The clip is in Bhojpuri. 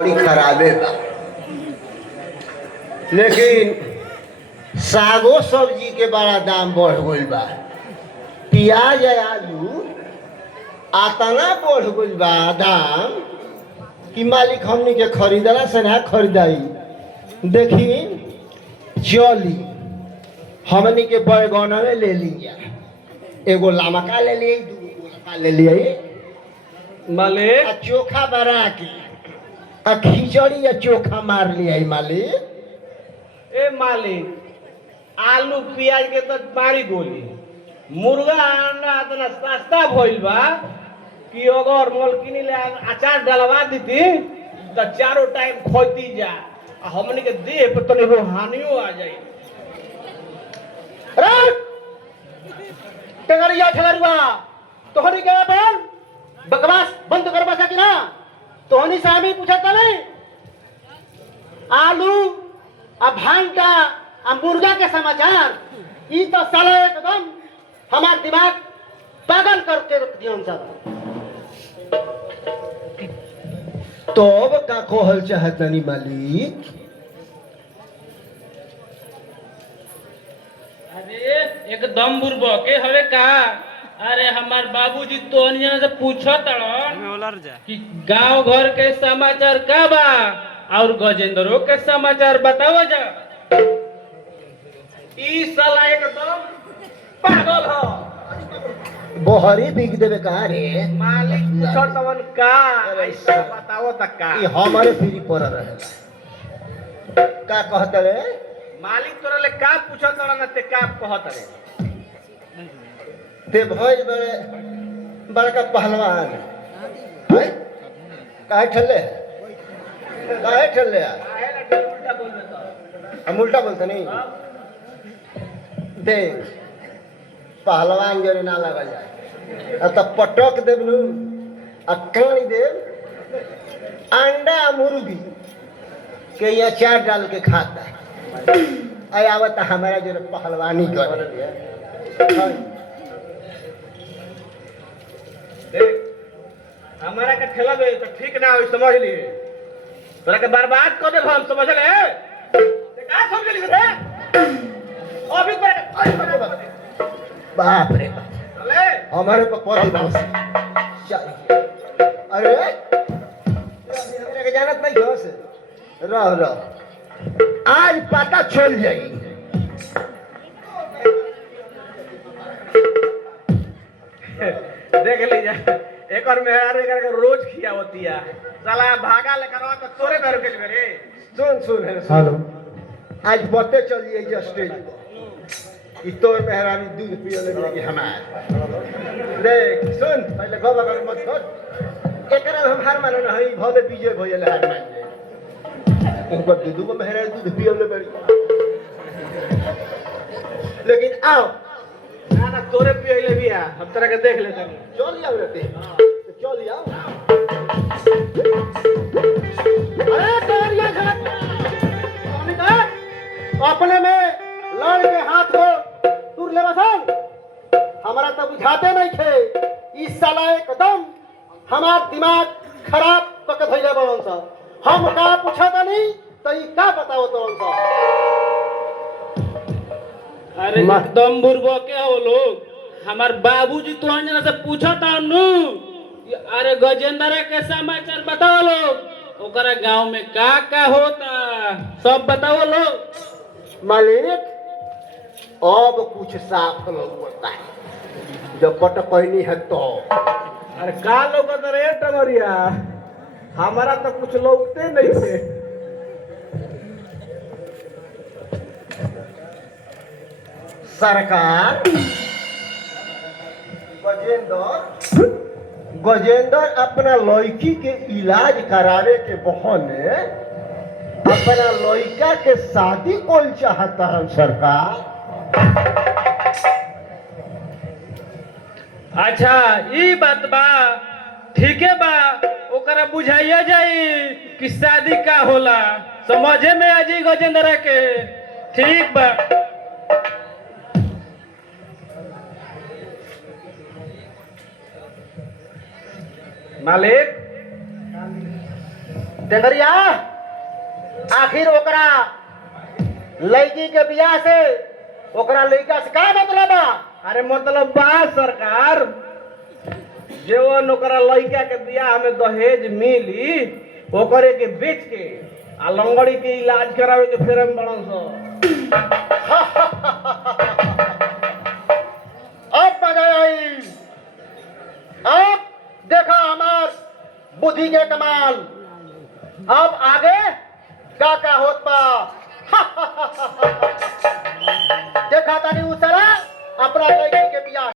बड़ी खराबे बा। लेकिन सागो सब्जी के बड़ा दाम बढ़ गई बा। प्याज आलू आतना बढ़ गई बा दाम कि मालिक हमनी के खरीदला से ना खरीदाई। देखी चली हमनी के बैगन में ले लिया, एगो लमका ले लिए, दूगो गोलका ले लिए, मालिक चोखा बना के खिचड़ी या चोखा मार लिया मालिक। ए मालिक आलू प्याज के तो मारी गोली, मुर्गा अंडा इतना सस्ता भइल बा कि अगर मलकिनी ले अचार डलवा देती तो चारों टाइम खोती जा, हमने के देह पे तनी रोहानियो आ जाई। टंगरिया ठगरुआ तोहनी के बोल बकवास बंद करवा सकी ना। तोहनी से हमें पूछा था नहीं आलू आ भांटा आ मुर्गा के समाचार, ई तो साला एकदम हमार दिमाग पागल करके रख दिया सब। तो अब का कहल चाहतनी मालिक? अरे एकदम बुरबो के हवे का। अरे हमार बाबूजी तोनिया से पूछत कि गांव घर के समाचार का बा और गजेंद्रो के समाचार बताओ जा। ई साला एकदम पागल हो। बोहरी बिक देवे का रे मालिक पूछत तवन का ऐसा बताओ त का। ई हमारे फ्री पर रहेला। का कहत रे मालिक तोरा ले का पूछत तवन ते का कहत रे। ते भइल बड़े बड़का पहलवान है काहे ठल्ले काहे ठल्ले काहे ना उल्टा बोल देता। हम उल्टा बोलते नहीं। देख पहलवान जरे ना लगा जाए तो पटक देव नु कानी देव अंडा मुर्गी के ये अचार डाल के खाता है। आई आवत हमारा जरे पहलवानी कर। देख हमारा का खेला बे तो ठीक ना हो, समझ लिए तोरा के बर्बाद कर दे हम, समझ ले ते का समझ ली रे। अभी तोरा बाप रे बाप ले हमारे पर पड़ल बस चल। अरे मेरे के जानत नहीं हो से रह आज पता चल जाई। देख लीजिए एक और मेहरारू करके रोज खिया होती है साला भागा लेकर आ तो तोरे पैर के मेरे। सुन सुन हेलो आज बते चलिए जे स्टेज पर कि तो मेहरानी दूध पियो ले कि हमार देख सुन पहले गवा कर मत कर एकरा हम हार मानो ना हई भले विजय भइले हार मान जाए उनको दूध को मेहरानी दूध पियो ले बड़ी। लेकिन आओ ना ना तोरे पियले भी है, हम तरह के देख लेते हैं। चल जाओ रे चल जाओ। अरे टंगरिया झलक तोहनी का अपने में लड़ के हाथ को तुर ले बसन हमारा तो बुझाते नहीं थे। इस साला एकदम हमार दिमाग खराब करके धइले बड़न सा। हम का पूछा था नहीं तो ई का बताओ तो सा। अरे एकदम बुरबो के हो लोग। हमार बाबूजी तोनिया से पूछत नु अरे गजेंद्र के समाचार बताओ लोग, ओकरा गांव में का होता सब बताओ लोग। मालिक अब कुछ साफ लोग होता है जब पटकनी है तो। अरे का लोग रे टंगरिया हमारा तो कुछ लोगते नहीं थे। सरकार गजेंद्र अपना लड़की के इलाज करावे के बहाने अपना लड़का के शादी कोल चाहता है सरकार। अच्छा ई बात बा, ठीक है बा, ओकरा बुझाइए जाई कि शादी का होला, समझे में आ जाई गजेंद्र के। ठीक बा। मालिक टेंगरिया आखिर ओकरा लड़की के बियाह से ओकरा लड़का से का मतलब बा? अरे मतलब बा सरकार जेवन ओकरा लड़का के बियाह में दहेज मिली ओकरे के बेच के आ लंगड़ी के इलाज करावे के फेर में बड़न सो। अब मजा आई, अब देखा हमार बुद्धि के कमाल। अब आगे का होत बा। देखा तानी उसरा अपना लड़की के बियाह